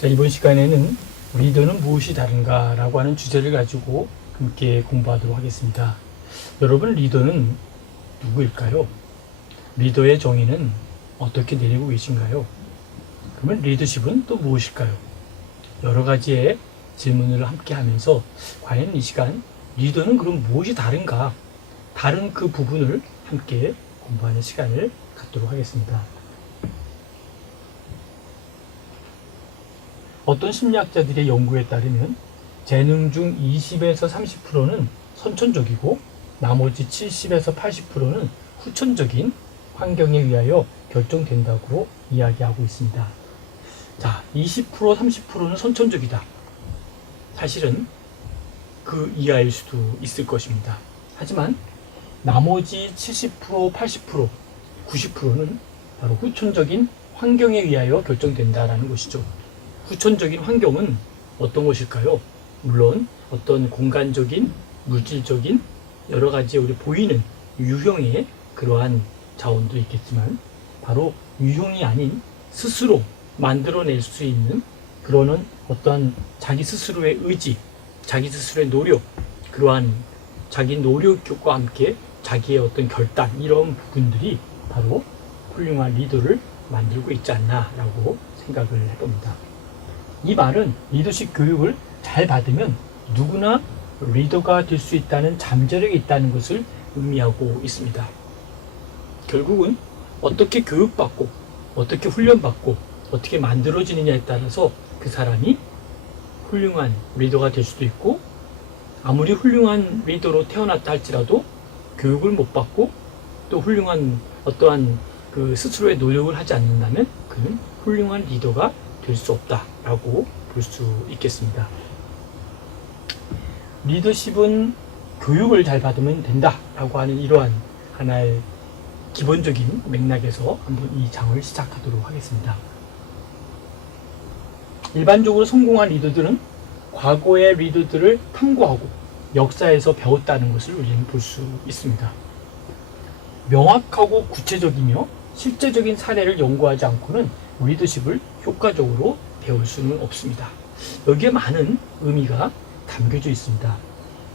자, 이번 시간에는 리더는 무엇이 다른가 라고 하는 주제를 가지고 함께 공부하도록 하겠습니다. 여러분, 리더는 누구일까요? 리더의 정의는 어떻게 내리고 계신가요? 그러면 리더십은 또 무엇일까요? 여러 가지의 질문을 함께 하면서 과연 이 시간 리더는 그럼 무엇이 다른가? 다른 그 부분을 함께 공부하는 시간을 갖도록 하겠습니다. 어떤 심리학자들의 연구에 따르면 재능 중 20에서 30%는 선천적이고 나머지 70에서 80%는 후천적인 환경에 의하여 결정된다고 이야기하고 있습니다. 자, 20%, 30%는 선천적이다. 사실은 그 이하일 수도 있을 것입니다. 하지만 나머지 70%, 80%, 90%는 바로 후천적인 환경에 의하여 결정된다라는 것이죠. 후천적인 환경은 어떤 것일까요? 물론 어떤 공간적인, 물질적인 여러 가지 우리 보이는 유형의 그러한 자원도 있겠지만 바로 유형이 아닌 스스로 만들어낼 수 있는 그러는 어떠한 자기 스스로의 의지, 자기 스스로의 노력, 그러한 자기 노력과 함께 자기의 어떤 결단, 이런 부분들이 바로 훌륭한 리더를 만들고 있지 않나라고 생각을 해봅니다. 이 말은 리더십 교육을 잘 받으면 누구나 리더가 될 수 있다는 잠재력이 있다는 것을 의미하고 있습니다. 결국은 어떻게 교육받고 어떻게 훈련받고 어떻게 만들어지느냐에 따라서 그 사람이 훌륭한 리더가 될 수도 있고, 아무리 훌륭한 리더로 태어났다 할지라도 교육을 못 받고 또 훌륭한 어떠한 그 스스로의 노력을 하지 않는다면 그는 훌륭한 리더가 될 수 없다라고 볼 수 있겠습니다. 리더십은 교육을 잘 받으면 된다라고 하는 이러한 하나의 기본적인 맥락에서 한번 이 장을 시작하도록 하겠습니다. 일반적으로 성공한 리더들은 과거의 리더들을 탐구하고 역사에서 배웠다는 것을 우리는 볼 수 있습니다. 명확하고 구체적이며 실제적인 사례를 연구하지 않고는 리더십을 효과적으로 배울 수는 없습니다. 여기에 많은 의미가 담겨져 있습니다.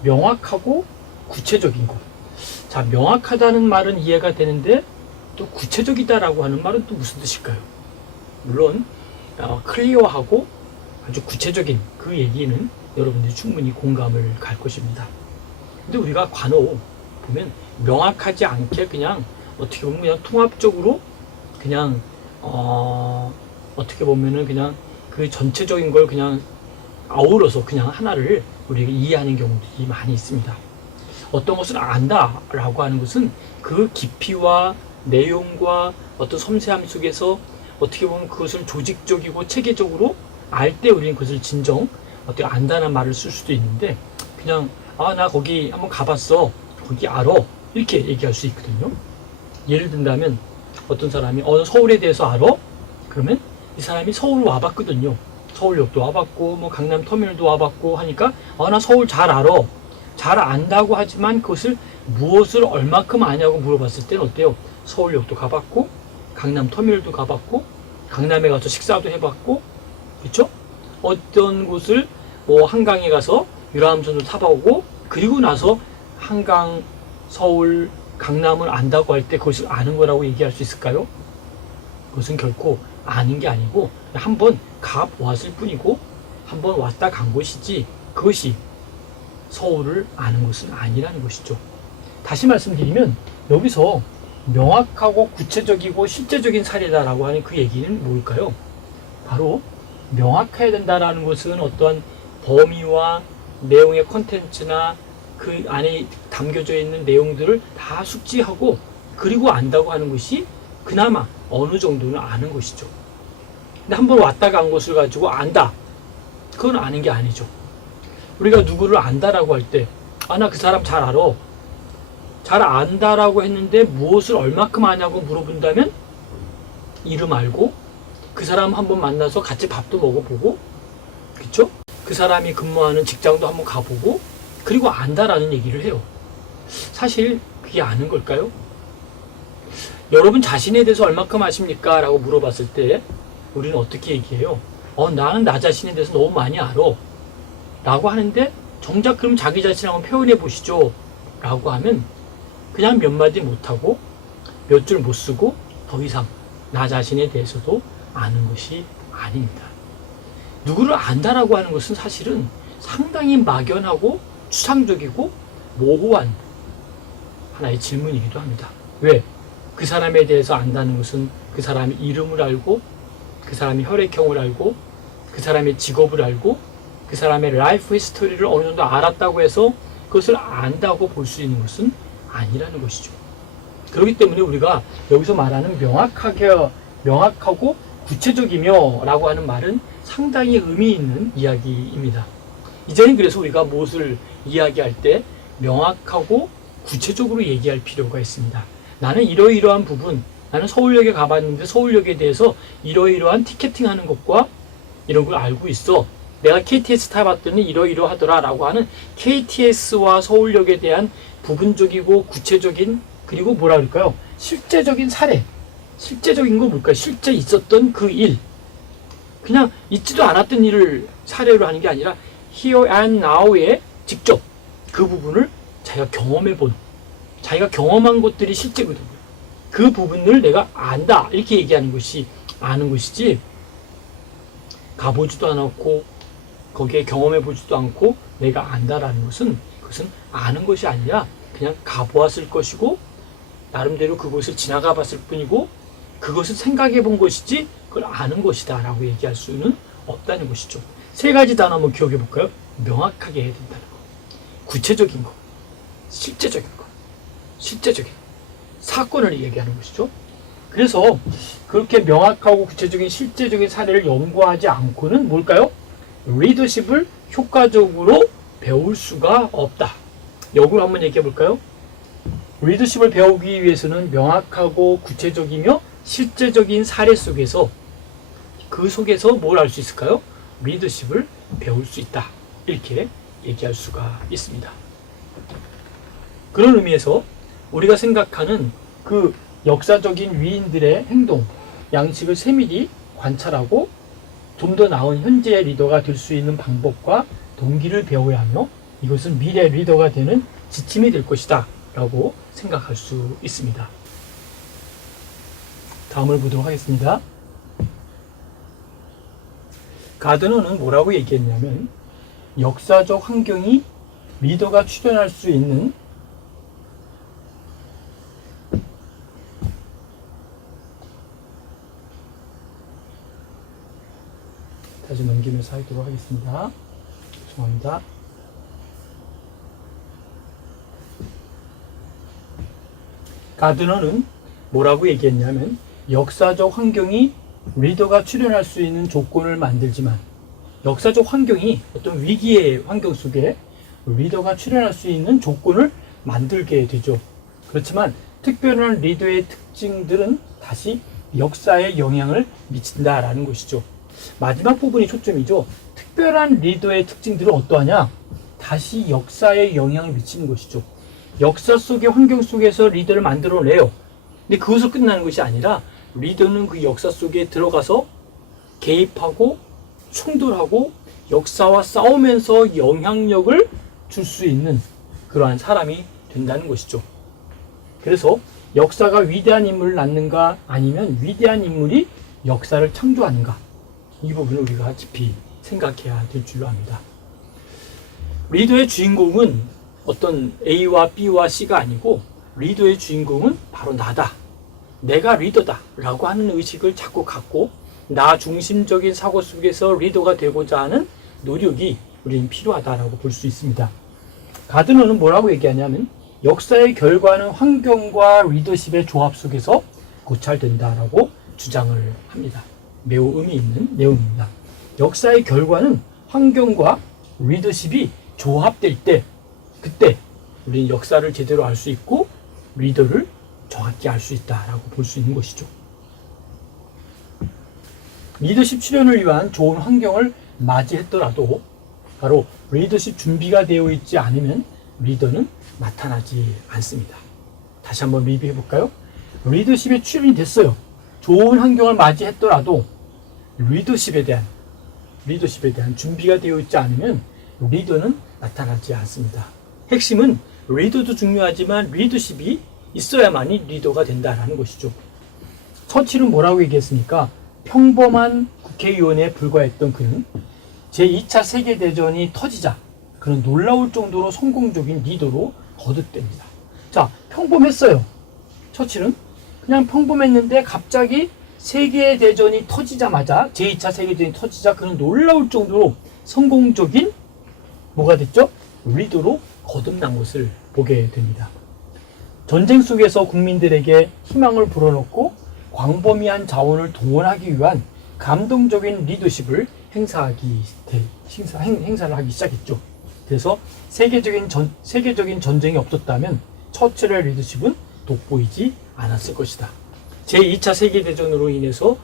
명확하고 구체적인 것. 자, 명확하다는 말은 이해가 되는데 또 구체적이다라고 하는 말은 또 무슨 뜻일까요? 물론 클리어하고 아주 구체적인 그 얘기는 여러분들이 충분히 공감을 갈 것입니다. 근데 우리가 간혹 보면 명확하지 않게 그냥 어떻게 보면 그냥 통합적으로 그냥 어떻게 보면은 그냥 그 전체적인 걸 그냥 아우러서 그냥 하나를 우리가 이해하는 경우들이 많이 있습니다. 어떤 것을 안다라고 하는 것은 그 깊이와 내용과 어떤 섬세함 속에서 어떻게 보면 그것을 조직적이고 체계적으로 알 때 우리는 그것을 진정 어떻게 안다는 말을 쓸 수도 있는데, 그냥 나 거기 한번 가봤어, 거기 알아, 이렇게 얘기할 수 있거든요. 예를 든다면 어떤 사람이 서울에 대해서 알아? 그러면 이 사람이 서울 와봤거든요. 서울역도 와봤고 뭐 강남 터미널도 와봤고 하니까 나 서울 잘 알아, 잘 안다고 하지만 그것을 무엇을 얼마큼 아냐고 물어봤을 때는 어때요? 서울역도 가봤고 강남 터미널도 가봤고 강남에 가서 식사도 해봤고, 그렇죠? 어떤 곳을 뭐 한강에 가서 유람선도 타보고 그리고 나서 한강, 서울, 강남을 안다고 할 때 그것을 아는 거라고 얘기할 수 있을까요? 그것은 결코 아는 게 아니고 한번 가보았을 뿐이고 한번 왔다 간 것이지 그것이 서울을 아는 것은 아니라는 것이죠. 다시 말씀드리면 여기서 명확하고 구체적이고 실제적인 사례다라고 하는 그 얘기는 뭘까요? 바로 명확해야 된다라는 것은 어떠한 범위와 내용의 콘텐츠나 그 안에 담겨져 있는 내용들을 다 숙지하고 그리고 안다고 하는 것이 그나마 어느 정도는 아는 것이죠. 근데 한번 왔다 간 것을 가지고 안다, 그건 아는 게 아니죠. 우리가 누구를 안다라고 할 때 나 그 사람 잘 알아, 잘 안다라고 했는데 무엇을 얼마큼 아냐고 물어본다면 이름 알고 그 사람 한번 만나서 같이 밥도 먹어보고, 그쵸? 그 사람이 근무하는 직장도 한번 가보고 그리고 안다라는 얘기를 해요. 사실 그게 아는 걸까요? 여러분 자신에 대해서 얼마큼 아십니까? 라고 물어봤을 때 우리는 어떻게 얘기해요? 나는 나 자신에 대해서 너무 많이 알아. 라고 하는데 정작 그럼 자기 자신을 한번 표현해 보시죠. 라고 하면 그냥 몇 마디 못하고 몇 줄 못 쓰고 더 이상 나 자신에 대해서도 아는 것이 아닙니다. 누구를 안다라고 하는 것은 사실은 상당히 막연하고 추상적이고 모호한 하나의 질문이기도 합니다. 왜? 그 사람에 대해서 안다는 것은 그 사람의 이름을 알고 그 사람의 혈액형을 알고 그 사람의 직업을 알고 그 사람의 라이프 히스토리를 어느 정도 알았다고 해서 그것을 안다고 볼 수 있는 것은 아니라는 것이죠. 그렇기 때문에 우리가 여기서 말하는 명확하고 구체적이며 라고 하는 말은 상당히 의미 있는 이야기입니다. 이제는 그래서 우리가 무엇을 이야기할 때 명확하고 구체적으로 얘기할 필요가 있습니다. 나는 이러이러한 부분, 나는 서울역에 가봤는데 서울역에 대해서 이러이러한 티켓팅하는 것과 이런 걸 알고 있어. 내가 KTX 타봤더니 이러이러하더라 라고 하는 KTX와 서울역에 대한 부분적이고 구체적인 그리고 뭐라 그럴까요? 실제적인 사례. 실제적인 건 뭘까요? 실제 있었던 그 일. 그냥 있지도 않았던 일을 사례로 하는 게 아니라 here and now에 직접 그 부분을 자기가 경험해본, 자기가 경험한 것들이 실제거든요. 그 부분을 내가 안다 이렇게 얘기하는 것이 아는 것이지, 가보지도 않았고 거기에 경험해보지도 않고 내가 안다라는 것은 그것은 아는 것이 아니라 그냥 가보았을 것이고 나름대로 그곳을 지나가 봤을 뿐이고 그것을 생각해 본 것이지 그걸 아는 것이다 라고 얘기할 수는 없다는 것이죠. 세 가지 단어 한번 기억해 볼까요? 명확하게 해야 된다는 거, 구체적인 거, 실제적인 거, 실제적인 사건을 얘기하는 것이죠. 그래서 그렇게 명확하고 구체적인 실제적인 사례를 연구하지 않고는 뭘까요? 리더십을 효과적으로 배울 수가 없다. 역으로 한번 얘기해 볼까요? 리더십을 배우기 위해서는 명확하고 구체적이며 실제적인 사례 속에서 그 속에서 뭘 알 수 있을까요? 리더십을 배울 수 있다. 이렇게 얘기할 수가 있습니다. 그런 의미에서 우리가 생각하는 그 역사적인 위인들의 행동, 양식을 세밀히 관찰하고 좀 더 나은 현재의 리더가 될 수 있는 방법과 동기를 배워야 하며 이것은 미래 리더가 되는 지침이 될 것이다 라고 생각할 수 있습니다. 다음을 보도록 하겠습니다. 가드너는 뭐라고 얘기했냐면 역사적 환경이 리더가 출연할 수 있는 다시 넘기면서 하도록 하겠습니다. 죄송합니다. 가드너는 뭐라고 얘기했냐면 역사적 환경이 리더가 출연할 수 있는 조건을 만들지만 역사적 환경이 어떤 위기의 환경 속에 리더가 출연할 수 있는 조건을 만들게 되죠. 그렇지만 특별한 리더의 특징들은 다시 역사에 영향을 미친다라는 것이죠. 마지막 부분이 초점이죠. 특별한 리더의 특징들은 어떠하냐? 다시 역사에 영향을 미치는 것이죠. 역사 속의 환경 속에서 리더를 만들어내요. 근데 그것으로 끝나는 것이 아니라 리더는 그 역사 속에 들어가서 개입하고 충돌하고 역사와 싸우면서 영향력을 줄 수 있는 그러한 사람이 된다는 것이죠. 그래서 역사가 위대한 인물을 낳는가 아니면 위대한 인물이 역사를 창조하는가, 이 부분을 우리가 깊이 생각해야 될 줄로 압니다. 리더의 주인공은 어떤 A와 B와 C가 아니고 리더의 주인공은 바로 나다. 내가 리더다 라고 하는 의식을 자꾸 갖고 나 중심적인 사고 속에서 리더가 되고자 하는 노력이 우리는 필요하다라고 볼 수 있습니다. 가드너는 뭐라고 얘기하냐면 역사의 결과는 환경과 리더십의 조합 속에서 고찰된다라고 주장을 합니다. 매우 의미 있는 내용입니다. 역사의 결과는 환경과 리더십이 조합될 때, 그때 우리는 역사를 제대로 알 수 있고 리더를 정확히 알 수 있다라고 볼 수 있는 것이죠. 리더십 출연을 위한 좋은 환경을 맞이했더라도 바로 리더십 준비가 되어 있지 않으면 리더는 나타나지 않습니다. 다시 한번 리뷰해 볼까요? 리더십에 출연이 됐어요. 좋은 환경을 맞이했더라도 리더십에 대한 리더십에 대한 준비가 되어 있지 않으면 리더는 나타나지 않습니다. 핵심은 리더도 중요하지만 리더십이 있어야만이 리더가 된다는 것이죠. 처칠은 뭐라고 얘기했습니까? 평범한 국회의원에 불과했던 그는 제2차 세계대전이 터지자 그는 놀라울 정도로 성공적인 리더로 거듭됩니다. 자, 평범했어요. 처칠은 그냥 평범했는데 갑자기 세계대전이 터지자마자 제2차 세계대전이 터지자 그는 놀라울 정도로 성공적인 뭐가 됐죠? 리더로 거듭난 것을 보게 됩니다. 전쟁 속에서 국민들에게 희망을 불어넣고 광범위한 자원을 동원하기 위한 감동적인 리더십을 행사를 하기 시작했죠. 그래서 세계적인 전쟁이 없었다면 처칠의 리더십은 돋보이지 않았을 것이다. 제2차 세계대전으로 인해서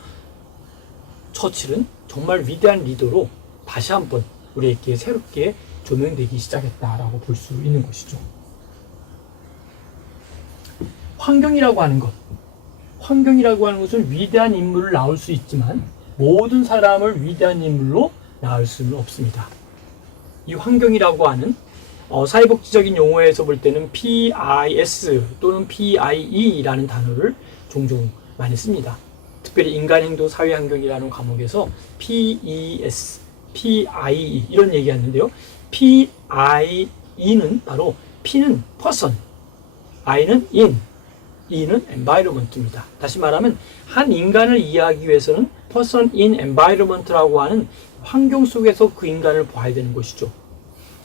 처칠은 정말 위대한 리더로 다시 한번 우리에게 새롭게 조명되기 시작했다라고 볼 수 있는 것이죠. 환경이라고 하는 것은 위대한 인물을 낳을 수 있지만 모든 사람을 위대한 인물로 낳을 수는 없습니다. 이 환경이라고 하는 사회복지적인 용어에서 볼 때는 PIS 또는 PIE라는 단어를 종종 많이 씁니다. 특별히 인간행동 사회환경이라는 과목에서 PES, PIE 이런 얘기하는데요. PIE는 바로 P는 person, I는 in, E는 environment입니다. 다시 말하면 한 인간을 이해하기 위해서는 person in environment라고 하는 환경 속에서 그 인간을 봐야 되는 것이죠.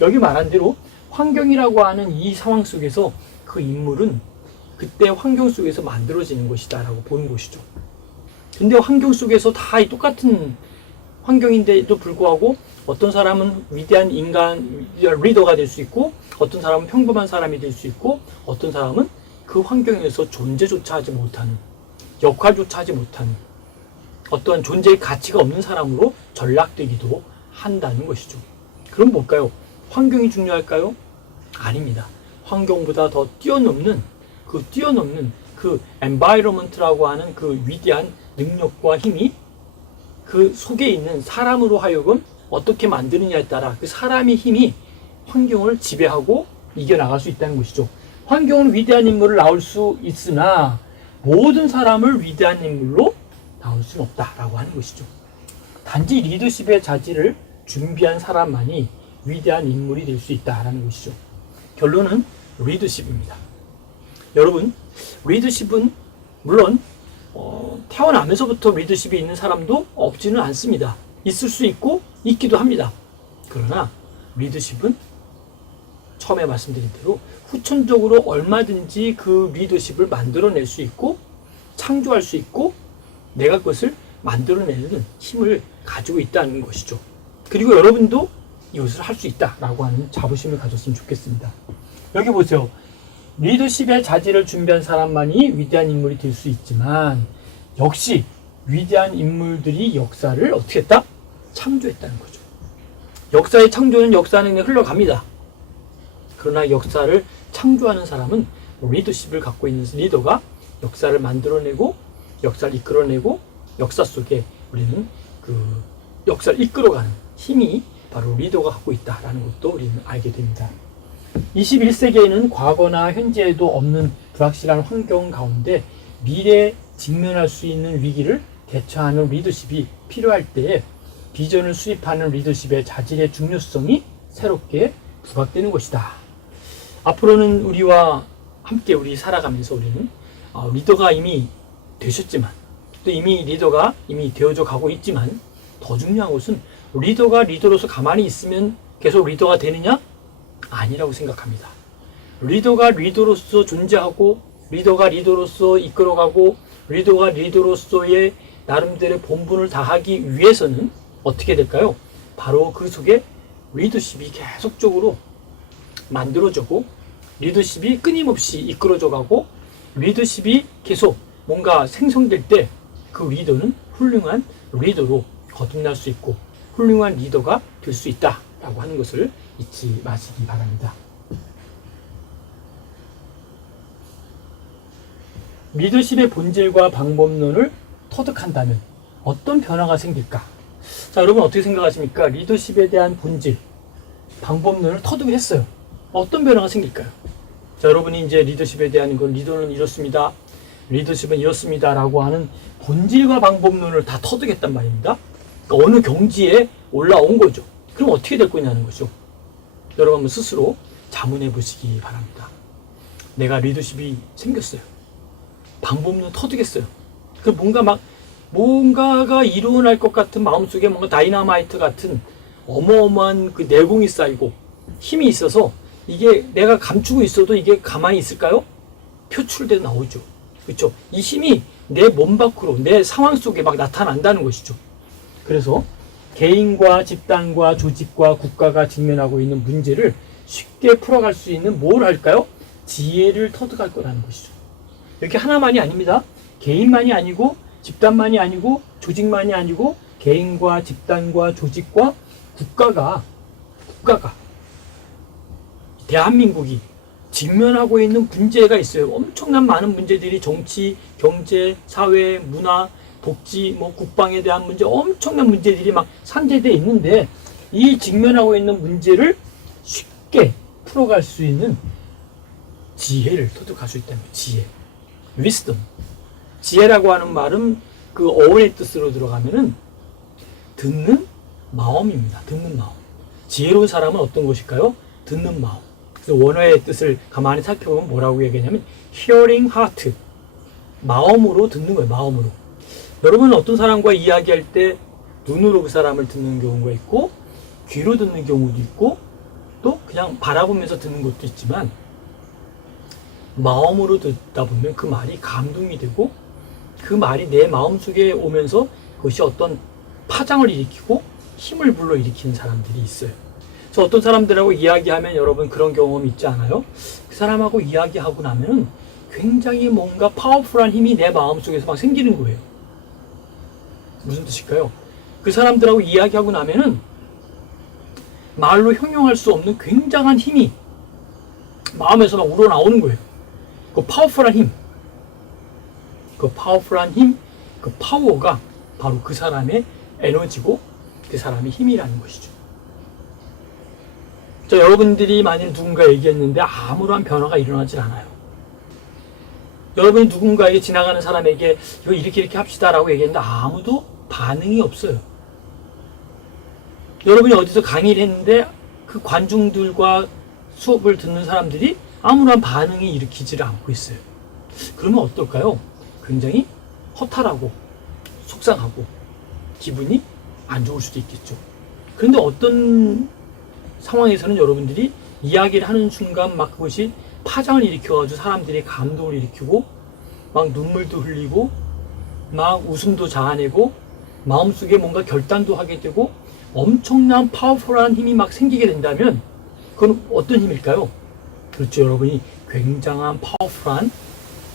여기 말한 대로 환경이라고 하는 이 상황 속에서 그 인물은 그때 환경 속에서 만들어지는 것이다 라고 보는 것이죠. 근데 환경 속에서 다 똑같은 환경인데도 불구하고 어떤 사람은 위대한 인간 리더가 될 수 있고 어떤 사람은 평범한 사람이 될 수 있고 어떤 사람은 그 환경에서 존재조차 하지 못하는 역할조차 하지 못하는 어떠한 존재의 가치가 없는 사람으로 전락되기도 한다는 것이죠. 그럼 뭘까요? 환경이 중요할까요? 아닙니다. 환경보다 더 뛰어넘는 그 environment라고 하는 그 위대한 능력과 힘이 그 속에 있는 사람으로 하여금 어떻게 만드느냐에 따라 그 사람의 힘이 환경을 지배하고 이겨나갈 수 있다는 것이죠. 환경은 위대한 인물을 낳을 수 있으나 모든 사람을 위대한 인물로 낳을 수는 없다라고 하는 것이죠. 단지 리더십의 자질을 준비한 사람만이 위대한 인물이 될 수 있다라는 것이죠. 결론은 리더십입니다. 여러분, 리더십은 물론 태어나면서부터 리더십이 있는 사람도 없지는 않습니다. 있을 수 있고 있기도 합니다. 그러나 리더십은 처음에 말씀드린 대로 후천적으로 얼마든지 그 리더십을 만들어낼 수 있고 창조할 수 있고 내가 그것을 만들어내는 힘을 가지고 있다는 것이죠. 그리고 여러분도 이것을 할 수 있다라고 하는 자부심을 가졌으면 좋겠습니다. 여기 보세요. 리더십의 자질을 준비한 사람만이 위대한 인물이 될 수 있지만 역시 위대한 인물들이 역사를 어떻게 했다? 창조했다는 거죠. 역사의 창조는 역사 안에 흘러갑니다. 그러나 역사를 창조하는 사람은 리더십을 갖고 있는 리더가 역사를 만들어내고 역사를 이끌어내고 역사 속에 우리는 그 역사를 이끌어가는 힘이 바로 리더가 갖고 있다는 것도 우리는 알게 됩니다. 21세기에는 과거나 현재에도 없는 불확실한 환경 가운데 미래에 직면할 수 있는 위기를 대처하는 리더십이 필요할 때에 비전을 수립하는 리더십의 자질의 중요성이 새롭게 부각되는 것이다. 앞으로는 우리와 함께 우리 살아가면서 우리는 리더가 이미 되셨지만 또 리더가 이미 되어져 가고 있지만 더 중요한 것은 리더가 리더로서 가만히 있으면 계속 리더가 되느냐? 아니라고 생각합니다. 리더가 리더로서 존재하고 리더가 리더로서 이끌어가고 리더가 리더로서의 나름대로의 본분을 다하기 위해서는 어떻게 될까요? 바로 그 속에 리더십이 계속적으로 만들어지고 리더십이 끊임없이 이끌어져 가고 리더십이 계속 뭔가 생성될 때 그 리더는 훌륭한 리더로 거듭날 수 있고 훌륭한 리더가 될 수 있다라고 하는 것을 잊지 마시기 바랍니다. 리더십의 본질과 방법론을 터득한다면 어떤 변화가 생길까? 자, 여러분 어떻게 생각하십니까? 리더십에 대한 본질, 방법론을 터득했어요. 어떤 변화가 생길까요? 자, 여러분이 이제 리더십에 대한 건 리더는 이렇습니다. 리더십은 이렇습니다. 라고 하는 본질과 방법론을 다 터득했단 말입니다. 그러니까 어느 경지에 올라온 거죠. 그럼 어떻게 될 거냐는 거죠. 여러분 한번 스스로 자문해 보시기 바랍니다. 내가 리더십이 생겼어요. 방법론 터득했어요. 그 뭔가가 일어날 것 같은 마음속에 뭔가 다이나마이트 같은 어마어마한 그 내공이 쌓이고 힘이 있어서 이게 내가 감추고 있어도 이게 가만히 있을까요? 표출돼 나오죠. 그렇죠? 이 힘이 내 몸 밖으로, 내 상황 속에 막 나타난다는 것이죠. 그래서 개인과 집단과 조직과 국가가 직면하고 있는 문제를 쉽게 풀어갈 수 있는 뭘 할까요? 지혜를 터득할 거라는 것이죠. 이렇게 하나만이 아닙니다. 개인만이 아니고 집단만이 아니고 조직만이 아니고 개인과 집단과 조직과 국가가 대한민국이 직면하고 있는 문제가 있어요. 엄청난 많은 문제들이 정치, 경제, 사회, 문화, 복지, 국방에 대한 문제, 엄청난 문제들이 막 산재되어 있는데 이 직면하고 있는 문제를 쉽게 풀어갈 수 있는 지혜를 터득할 수 있다는 거예요. 지혜. wisdom. 지혜라고 하는 말은 그 어원의 뜻으로 들어가면은 듣는 마음입니다. 듣는 마음. 지혜로운 사람은 어떤 것일까요? 듣는 마음. 그래서 원어의 뜻을 가만히 살펴보면 뭐라고 얘기하냐면 hearing heart. 마음으로 듣는 거예요. 마음으로. 여러분은 어떤 사람과 이야기할 때 눈으로 그 사람을 듣는 경우가 있고 귀로 듣는 경우도 있고 또 그냥 바라보면서 듣는 것도 있지만 마음으로 듣다 보면 그 말이 감동이 되고 그 말이 내 마음속에 오면서 그것이 어떤 파장을 일으키고 힘을 불러일으키는 사람들이 있어요. 그래서 어떤 사람들하고 이야기하면 여러분 그런 경험이 있지 않아요? 그 사람하고 이야기하고 나면 굉장히 뭔가 파워풀한 힘이 내 마음속에서 막 생기는 거예요. 무슨 뜻일까요? 그 사람들하고 이야기하고 나면은 말로 형용할 수 없는 굉장한 힘이 마음에서 막 우러나오는 거예요. 그 파워풀한 힘, 그 파워가 바로 그 사람의 에너지고 그 사람의 힘이라는 것이죠. 자, 여러분들이 만일 누군가 얘기했는데 아무런 변화가 일어나질 않아요. 여러분이 누군가에게 지나가는 사람에게 이거 이렇게 합시다 라고 얘기했는데 아무도 반응이 없어요. 여러분이 어디서 강의를 했는데 그 관중들과 수업을 듣는 사람들이 아무런 반응이 일으키지를 않고 있어요. 그러면 어떨까요? 굉장히 허탈하고 속상하고 기분이 안 좋을 수도 있겠죠. 그런데 어떤 상황에서는 여러분들이 이야기를 하는 순간 막 그것이 파장을 일으켜가지고 사람들이 감동을 일으키고 막 눈물도 흘리고 막 웃음도 자아내고 마음속에 뭔가 결단도 하게 되고 엄청난 파워풀한 힘이 막 생기게 된다면 그건 어떤 힘일까요? 그렇죠. 여러분이 굉장한 파워풀한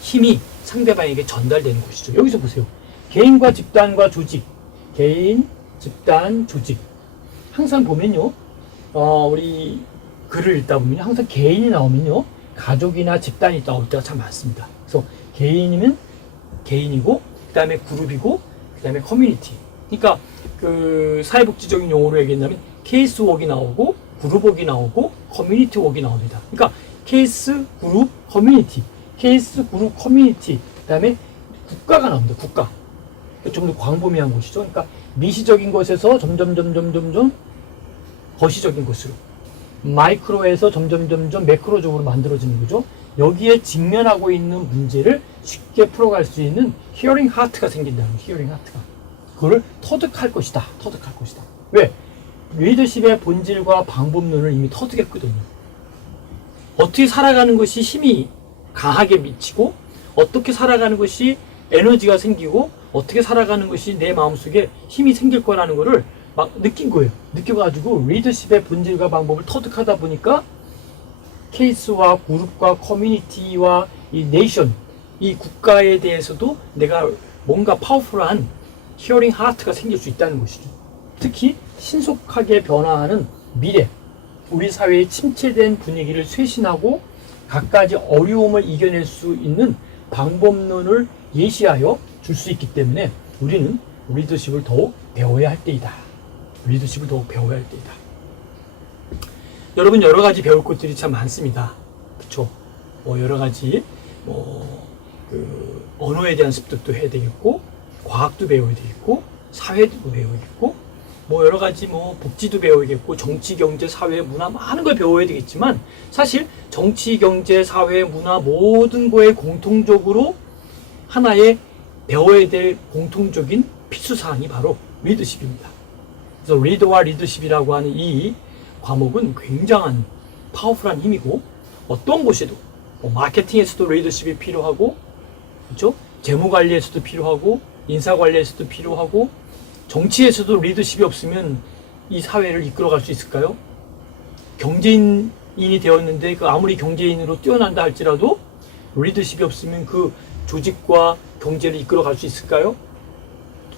힘이 상대방에게 전달되는 것이죠. 여기서 보세요. 개인과 집단과 조직, 개인, 집단, 조직. 항상 보면요, 우리 글을 읽다 보면 항상 개인이 나오면요, 가족이나 집단이 나올 때가 참 많습니다. 그래서 개인이면 개인이고, 그 다음에 그룹이고, 그 다음에 커뮤니티. 그러니까 그 사회복지적인 용어로 얘기한다면 케이스웍이 나오고, 그룹웍이 나오고, 커뮤니티 웍이 나옵니다. 그러니까 케이스, 그룹, 커뮤니티. 케이스, 그룹, 커뮤니티. 그 다음에 국가가 나옵니다. 국가. 좀 더 광범위한 것이죠. 그러니까 미시적인 것에서 점점 거시적인 것으로. 마이크로에서 점점 매크로적으로 만들어지는 거죠. 여기에 직면하고 있는 문제를 쉽게 풀어갈 수 있는 히어링 하트가 생긴다는 거예요. 히어링 하트가. 그거를 터득할 것이다. 왜? 리더십의 본질과 방법론을 이미 터득했거든요. 어떻게 살아가는 것이 힘이 강하게 미치고 어떻게 살아가는 것이 에너지가 생기고 어떻게 살아가는 것이 내 마음속에 힘이 생길 거라는 거를 막 느낀 거예요. 느껴가지고 리더십의 본질과 방법을 터득하다 보니까 케이스와 그룹과 커뮤니티와 이 네이션, 이 국가에 대해서도 내가 뭔가 파워풀한 히어링 하트가 생길 수 있다는 것이죠. 특히 신속하게 변화하는 미래, 우리 사회의 침체된 분위기를 쇄신하고 갖가지 어려움을 이겨낼 수 있는 방법론을 예시하여 줄 수 있기 때문에 우리는 리더십을 더욱 배워야 할 때이다. 리더십을 더욱 배워야 할 때이다. 여러분, 여러 가지 배울 것들이 참 많습니다. 그렇죠? 여러 가지 언어에 대한 습득도 해야 되겠고, 과학도 배워야 되겠고, 사회도 배워야겠고, 여러 가지 복지도 배워야겠고, 정치, 경제, 사회, 문화 많은 걸 배워야 되겠지만, 사실 정치, 경제, 사회, 문화 모든 거에 공통적으로 하나의 배워야 될 공통적인 필수사항이 바로 리더십입니다. 그래서 리더와 리더십이라고 하는 이 과목은 굉장한 파워풀한 힘이고, 어떤 곳에도 마케팅에서도 리더십이 필요하고, 그렇죠? 재무 관리에서도 필요하고, 인사 관리에서도 필요하고, 정치에서도 리더십이 없으면 이 사회를 이끌어갈 수 있을까요? 경제인이 되었는데 아무리 경제인으로 뛰어난다 할지라도 리더십이 없으면 그 조직과 경제를 이끌어갈 수 있을까요?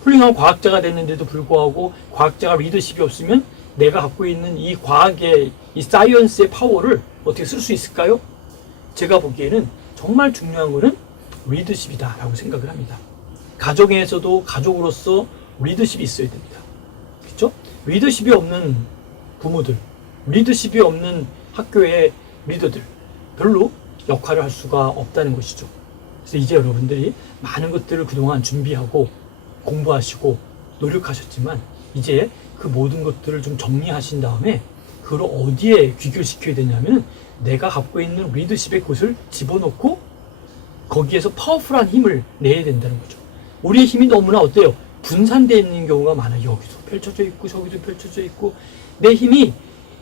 훌륭한 과학자가 됐는데도 불구하고 과학자가 리더십이 없으면 내가 갖고 있는 이 과학의 이 사이언스의 파워를 어떻게 쓸 수 있을까요? 제가 보기에는 정말 중요한 것은 리더십이다라고 생각을 합니다. 가정에서도 가족으로서 리더십이 있어야 됩니다. 그렇죠? 리더십이 없는 부모들, 리더십이 없는 학교의 리더들 별로 역할을 할 수가 없다는 것이죠. 그래서 이제 여러분들이 많은 것들을 그동안 준비하고 공부하시고 노력하셨지만 이제 그 모든 것들을 좀 정리하신 다음에 그걸 어디에 귀결시켜야 되냐면 내가 갖고 있는 리더십의 곳을 집어넣고 거기에서 파워풀한 힘을 내야 된다는 거죠. 우리의 힘이 너무나 어때요? 분산되어 있는 경우가 많아요. 여기도 펼쳐져 있고 저기도 펼쳐져 있고 내 힘이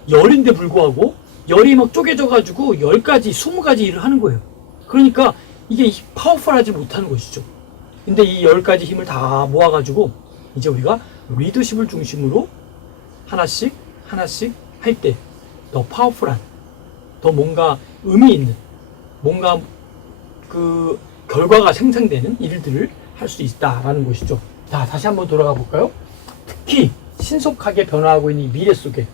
열인데 불구하고 열이 막 쪼개져 가지고 10가지, 20가지 일을 하는 거예요. 그러니까 이게 파워풀하지 못하는 것이죠. 근데 이 10가지 힘을 다 모아가지고 이제 우리가 리더십을 중심으로 하나씩 할 때 더 파워풀한, 더 뭔가 의미 있는, 뭔가 그 결과가 생산되는 일들을 할 수 있다라는 것이죠. 자, 다시 한번 돌아가 볼까요? 특히 신속하게 변화하고 있는 이 미래 속에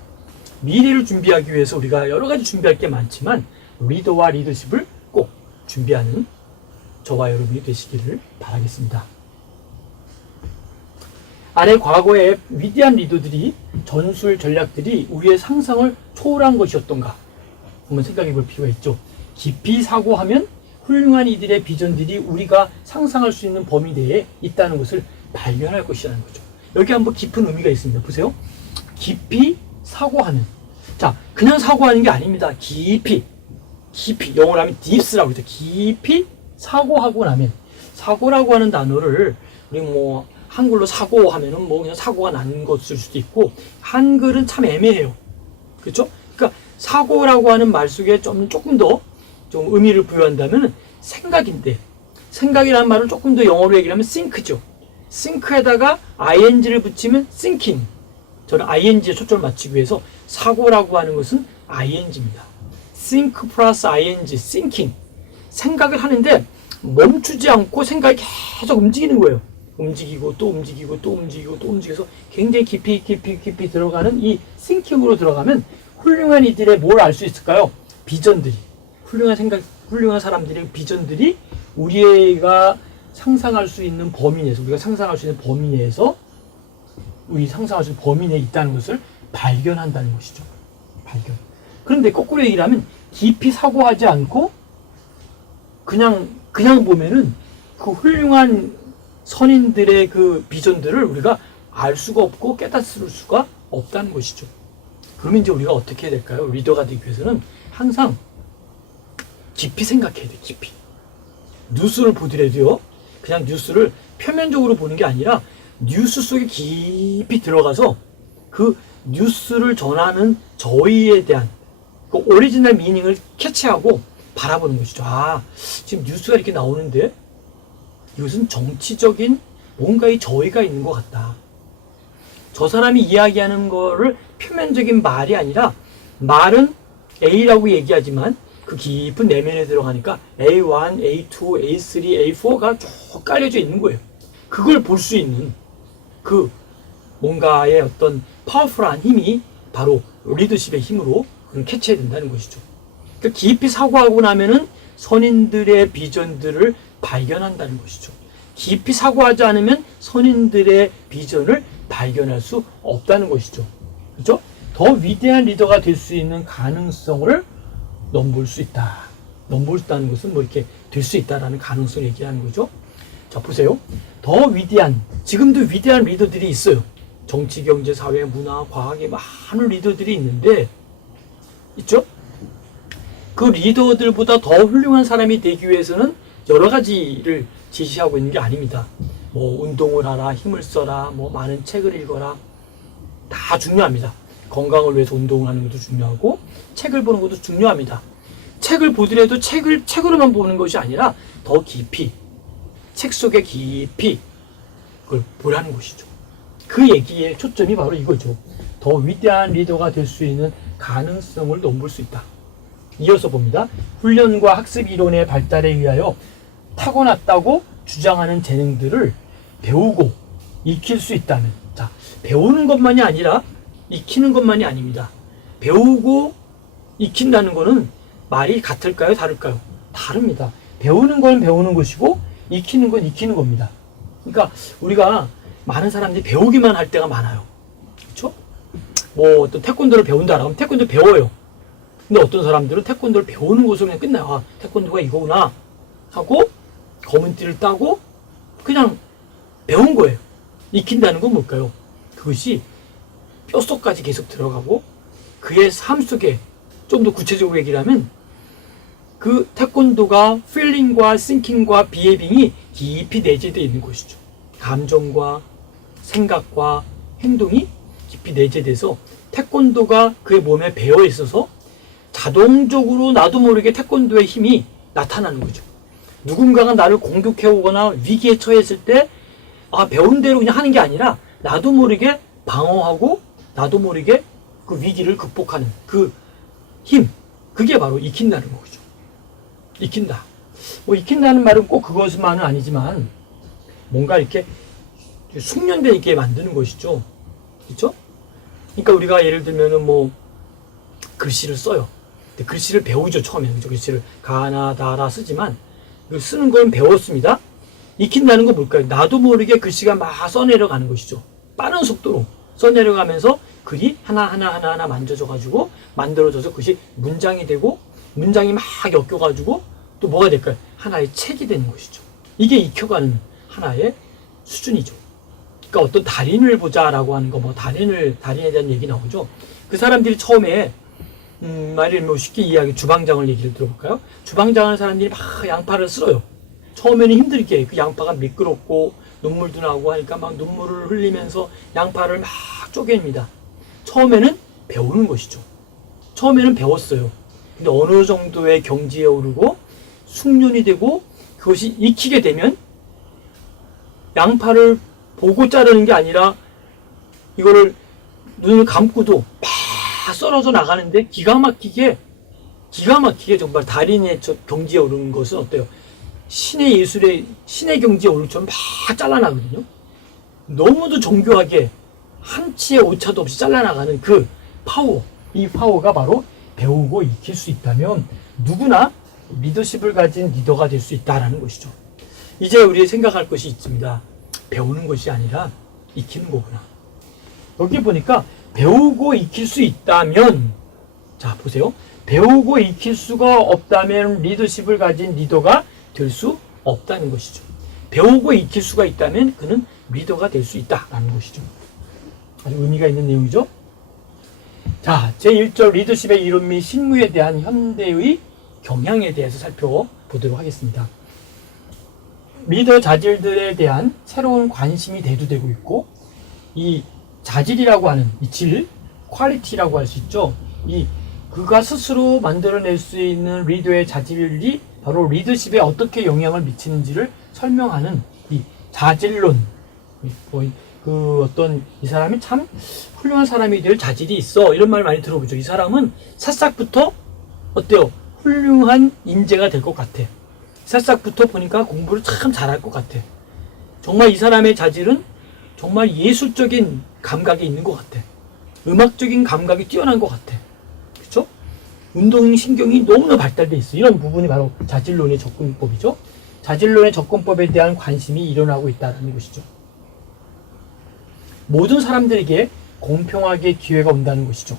미래를 준비하기 위해서 우리가 여러 가지 준비할 게 많지만 리더와 리더십을 꼭 준비하는 저와 여러분이 되시기를 바라겠습니다. 아래 과거의 위대한 리더들이 전술 전략들이 우리의 상상을 초월한 것이었던가 한번 생각해 볼 필요가 있죠. 깊이 사고하면 훌륭한 이들의 비전들이 우리가 상상할 수 있는 범위 내에 있다는 것을 발견할 것이라는 거죠. 여기 한번 깊은 의미가 있습니다. 보세요. 깊이 사고하는. 자, 그냥 사고하는 게 아닙니다. 깊이 영어로 하면 deeps라고 그러죠. 깊이 사고하고 나면, 사고라고 하는 단어를 우리 한글로 사고 하면은 그냥 사고가 난 것일 수도 있고, 한글은 참 애매해요. 그렇죠? 그러니까 사고라고 하는 말 속에 조금 더 좀 의미를 부여한다면 생각인데, 생각이라는 말을 조금 더 영어로 얘기를 하면 think죠. think에다가 ing를 붙이면 thinking. 저는 ing에 초점을 맞추기 위해서 사고라고 하는 것은 ing입니다. think 플러스 ing, thinking. 생각을 하는데 멈추지 않고 생각이 계속 움직이는 거예요. 움직이고 또 움직이고 또 움직이고 또 움직여서 굉장히 깊이 들어가는 이 thinking으로 들어가면 훌륭한 이들의 뭘 알 수 있을까요? 비전들이. 훌륭한 사람들의 비전들이 우리가 상상할 수 있는 범위 내에서, 우리 상상할 수 있는 범위 내에 있다는 것을 발견한다는 것이죠. 발견. 그런데 거꾸로 얘기를 하면 깊이 사고하지 않고 그냥 보면은 그 훌륭한 선인들의 그 비전들을 우리가 알 수가 없고 깨닫을 수가 없다는 것이죠. 그러면 이제 우리가 어떻게 해야 될까요? 리더가 되기 위해서는 항상 깊이 생각해야 돼. 깊이. 뉴스를 보더라도요, 그냥 뉴스를 표면적으로 보는 게 아니라 뉴스 속에 깊이 들어가서 그 뉴스를 전하는 저희에 대한 그 오리지널 미닝을 캐치하고 바라보는 것이죠. 아, 지금 뉴스가 이렇게 나오는데 이것은 정치적인 뭔가의 저희가 있는 것 같다. 저 사람이 이야기하는 거를 표면적인 말이 아니라, 말은 A라고 얘기하지만 그 깊은 내면에 들어가니까 A1, A2, A3, A4가 쭉 깔려져 있는 거예요. 그걸 볼 수 있는 그 뭔가의 어떤 파워풀한 힘이 바로 리더십의 힘으로 그걸 캐치해야 된다는 것이죠. 그러니까 깊이 사고하고 나면은 선인들의 비전들을 발견한다는 것이죠. 깊이 사고하지 않으면 선인들의 비전을 발견할 수 없다는 것이죠. 그렇죠? 더 위대한 리더가 될 수 있는 가능성을 넘볼 수 있다. 넘볼 수 있다는 것은 뭐 이렇게 될 수 있다라는 가능성을 얘기하는 거죠. 자, 보세요. 더 위대한, 지금도 위대한 리더들이 있어요. 정치, 경제, 사회, 문화, 과학에 많은 리더들이 있는데, 있죠? 그 리더들보다 더 훌륭한 사람이 되기 위해서는 여러 가지를 제시하고 있는 게 아닙니다. 뭐 운동을 하라, 힘을 써라, 뭐 많은 책을 읽어라, 다 중요합니다. 건강을 위해서 운동을 하는 것도 중요하고 책을 보는 것도 중요합니다. 책을 보더라도 책으로만 보는 것이 아니라 더 깊이, 책 속에 깊이 그걸 보라는 것이죠. 그 얘기의 초점이 바로 이거죠. 더 위대한 리더가 될 수 있는 가능성을 넘볼 수 있다. 이어서 봅니다. 훈련과 학습 이론의 발달에 의하여 타고났다고 주장하는 재능들을 배우고 익힐 수 있다면, 자, 배우는 것만이 아니라 익히는 것만이 아닙니다. 배우고 익힌다는 것은 말이 같을까요? 다를까요? 다릅니다. 배우는 건 배우는 것이고 익히는 건 익히는 겁니다. 그러니까 우리가 많은 사람들이 배우기만 할 때가 많아요. 그렇죠? 뭐 어떤 태권도를 배운다 그러면 태권도 배워요. 근데 어떤 사람들은 태권도를 배우는 것으로 그냥 끝나요. 아, 태권도가 이거구나 하고 검은 띠를 따고 그냥 배운 거예요. 익힌다는 건 뭘까요? 그것이 뼛속까지 계속 들어가고 그의 삶 속에 좀 더 구체적으로 얘기를 하면 그 태권도가 필링과 싱킹과 비헤빙이 깊이 내재되어 있는 것이죠. 감정과 생각과 행동이 깊이 내재돼서 태권도가 그의 몸에 배어 있어서 자동적으로 나도 모르게 태권도의 힘이 나타나는 거죠. 누군가가 나를 공격해 오거나 위기에 처했을 때 배운 대로 그냥 하는 게 아니라 나도 모르게 방어하고 나도 모르게 그 위기를 극복하는 그 힘, 그게 바로 익힌다는 거죠. 익힌다. 뭐 익힌다는 말은 꼭 그것만은 아니지만 뭔가 이렇게 숙련되게 만드는 것이죠. 그렇죠? 그러니까 우리가 예를 들면은 뭐 글씨를 써요. 근데 글씨를 배우죠, 처음에. 그렇죠? 글씨를 가나 다라 쓰지만 쓰는 건 배웠습니다. 익힌다는 건 뭘까요? 나도 모르게 글씨가 막 써내려가는 것이죠. 빠른 속도로 써내려가면서 글이 하나하나 만져져가지고 만들어져서 그것이 문장이 되고 문장이 막 엮여가지고 또 뭐가 될까요? 하나의 책이 되는 것이죠. 이게 익혀가는 하나의 수준이죠. 그러니까 어떤 달인을 보자라고 하는 거, 뭐 달인에 대한 얘기 나오죠. 그 사람들이 처음에 말을 뭐 쉽게 이해하기 주방장을 얘기를 들어볼까요? 주방장하는 사람들이 막 양파를 쓸어요. 처음에는 힘들게 그 양파가 미끄럽고 눈물도 나고 하니까 막 눈물을 흘리면서 양파를 막 쪼갭니다. 처음에는 배우는 것이죠. 처음에는 배웠어요. 근데 어느 정도의 경지에 오르고 숙련이 되고 그것이 익히게 되면 양파를 보고 자르는 게 아니라 이거를 눈을 감고도 막 썰어져 나가는데 기가 막히게 정말 달인의 경지에 오르는 것은 어때요? 신의 예술의 신의 경지에 오르는 것처럼 막 잘라나거든요. 너무도 정교하게 한치의 오차도 없이 잘라나가는 그 파워, 이 파워가 바로 배우고 익힐 수 있다면 누구나 리더십을 가진 리더가 될 수 있다라는 것이죠. 이제 우리 생각할 것이 있습니다. 배우는 것이 아니라 익히는 거구나. 여기 보니까 배우고 익힐 수 있다면, 자 보세요. 배우고 익힐 수가 없다면 리더십을 가진 리더가 될 수 없다는 것이죠. 배우고 익힐 수가 있다면 그는 리더가 될 수 있다라는 것이죠. 아주 의미가 있는 내용이죠. 자, 제1절 리더십의 이론 및 실무에 대한 현대의 경향에 대해서 살펴보도록 하겠습니다. 리더 자질들에 대한 새로운 관심이 대두되고 있고, 이 자질이라고 하는 이 질, 퀄리티라고 할 수 있죠. 그가 스스로 만들어낼 수 있는 리더의 자질이 바로 리더십에 어떻게 영향을 미치는지를 설명하는 이 자질론. 이 사람이 참 훌륭한 사람이 될 자질이 있어. 이런 말 많이 들어보죠. 이 사람은 새싹부터 어때요? 훌륭한 인재가 될 것 같아. 새싹부터 보니까 공부를 참 잘할 것 같아. 정말 이 사람의 자질은 정말 예술적인 감각이 있는 것 같아. 음악적인 감각이 뛰어난 것 같아. 그렇죠? 운동신경이 너무나 발달돼 있어. 이런 부분이 바로 자질론의 접근법이죠. 자질론의 접근법에 대한 관심이 일어나고 있다는 것이죠. 모든 사람들에게 공평하게 기회가 온다는 것이죠.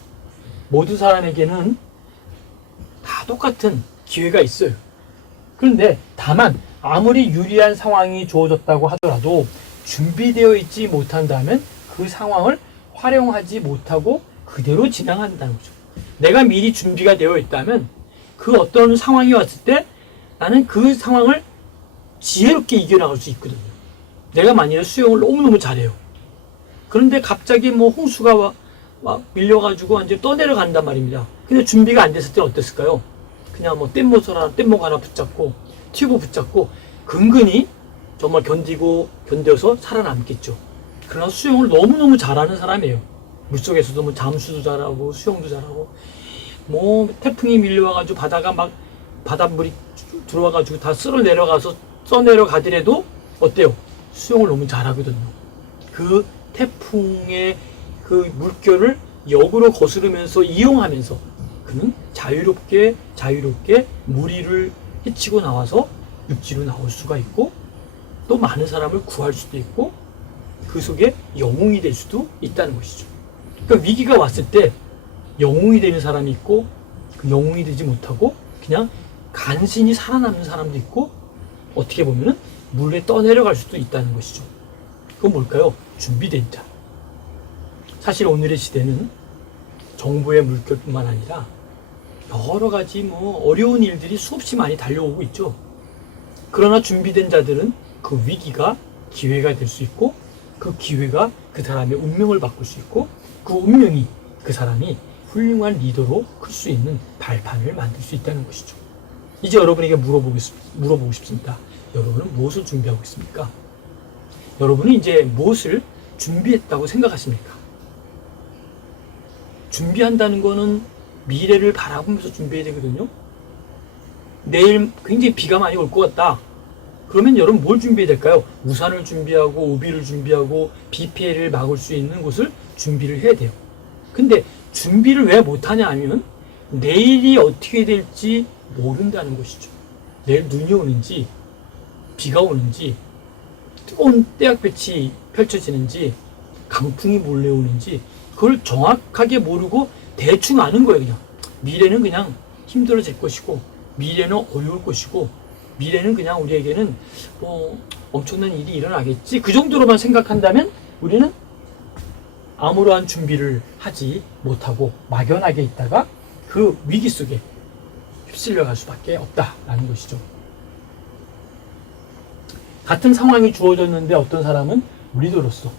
모든 사람에게는 다 똑같은 기회가 있어요. 그런데 다만 아무리 유리한 상황이 주어졌다고 하더라도 준비되어 있지 못한다면 그 상황을 활용하지 못하고 그대로 지나간다는 거죠. 내가 미리 준비가 되어 있다면 그 어떤 상황이 왔을 때 나는 그 상황을 지혜롭게 이겨나갈 수 있거든요. 내가 만약에 수영을 너무너무 잘해요. 그런데 갑자기 뭐 홍수가 막 밀려가지고 완전히 떠내려간단 말입니다. 근데 준비가 안 됐을 때 어땠을까요? 그냥 뭐 뗏목 하나 붙잡고 튜브 붙잡고 근근히 정말 견뎌서 살아남겠죠. 그러나 수영을 너무너무 잘하는 사람이에요. 물속에서도 뭐 잠수도 잘하고 수영도 잘하고 뭐 태풍이 밀려와가지고 바닷물이 들어와가지고 다 쓸어 내려가서 써내려가더라도 어때요? 수영을 너무 잘하거든요. 그 태풍의 그 물결을 역으로 거스르면서 이용하면서 그는 자유롭게 물 위를 헤치고 나와서 육지로 나올 수가 있고 또 많은 사람을 구할 수도 있고 그 속에 영웅이 될 수도 있다는 것이죠. 그러니까 위기가 왔을 때 영웅이 되는 사람이 있고 그 영웅이 되지 못하고 그냥 간신히 살아남는 사람도 있고 어떻게 보면은 물에 떠내려갈 수도 있다는 것이죠. 그건 뭘까요? 준비된 자. 사실 오늘의 시대는 정부의 물결뿐만 아니라 여러 가지 뭐 어려운 일들이 수없이 많이 달려오고 있죠. 그러나 준비된 자들은 그 위기가 기회가 될 수 있고 그 기회가 그 사람의 운명을 바꿀 수 있고 그 운명이 그 사람이 훌륭한 리더로 클 수 있는 발판을 만들 수 있다는 것이죠. 이제 여러분에게 물어보고 싶습니다. 여러분은 무엇을 준비하고 있습니까? 여러분은 이제 무엇을 준비했다고 생각하십니까? 준비한다는 거는 미래를 바라보면서 준비해야 되거든요. 내일 굉장히 비가 많이 올 것 같다. 그러면 여러분 뭘 준비해야 될까요? 우산을 준비하고 우비를 준비하고 비 피해를 막을 수 있는 곳을 준비를 해야 돼요. 근데 준비를 왜 못하냐 하면 내일이 어떻게 될지 모른다는 것이죠. 내일 눈이 오는지 비가 오는지 뜨거운 떼약볕이 펼쳐지는지 강풍이 몰려오는지 그걸 정확하게 모르고 대충 아는 거예요. 그냥 미래는 그냥 힘들어질 것이고 미래는 어려울 것이고 미래는 그냥 우리에게는 뭐 엄청난 일이 일어나겠지 그 정도로만 생각한다면 우리는 아무러한 준비를 하지 못하고 막연하게 있다가 그 위기 속에 휩쓸려 갈 수밖에 없다라는 것이죠. 같은 상황이 주어졌는데 어떤 사람은 리더로서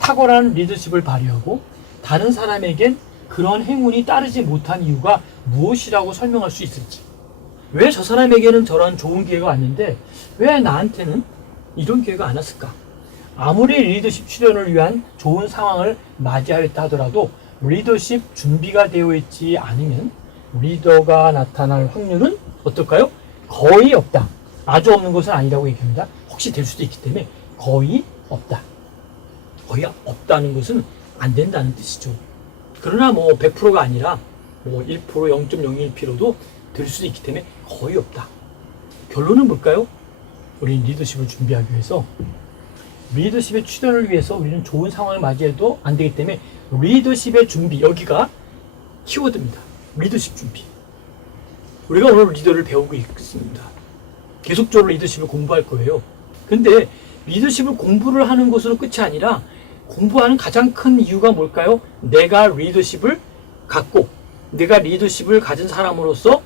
탁월한 리더십을 발휘하고 다른 사람에겐 그런 행운이 따르지 못한 이유가 무엇이라고 설명할 수 있을지, 왜 저 사람에게는 저런 좋은 기회가 왔는데 왜 나한테는 이런 기회가 안 왔을까? 아무리 리더십 출연을 위한 좋은 상황을 맞이하였다 하더라도 리더십 준비가 되어 있지 않으면 리더가 나타날 확률은 어떨까요? 거의 없다. 아주 없는 것은 아니라고 얘기합니다. 혹시 될 수도 있기 때문에 거의 없다. 거의 없다는 것은 안 된다는 뜻이죠. 그러나 뭐 100%가 아니라 뭐 1%, 0.01%도 될 수도 있기 때문에 거의 없다. 결론은 뭘까요? 우리는 리더십을 준비하기 위해서 리더십의 출현을 위해서 우리는 좋은 상황을 맞이해도 안 되기 때문에 리더십의 준비, 여기가 키워드입니다. 리더십 준비. 우리가 오늘 리더를 배우고 있습니다. 계속적으로 리더십을 공부할 거예요. 근데 리더십을 공부를 하는 것으로 끝이 아니라 공부하는 가장 큰 이유가 뭘까요? 내가 리더십을 갖고 내가 리더십을 가진 사람으로서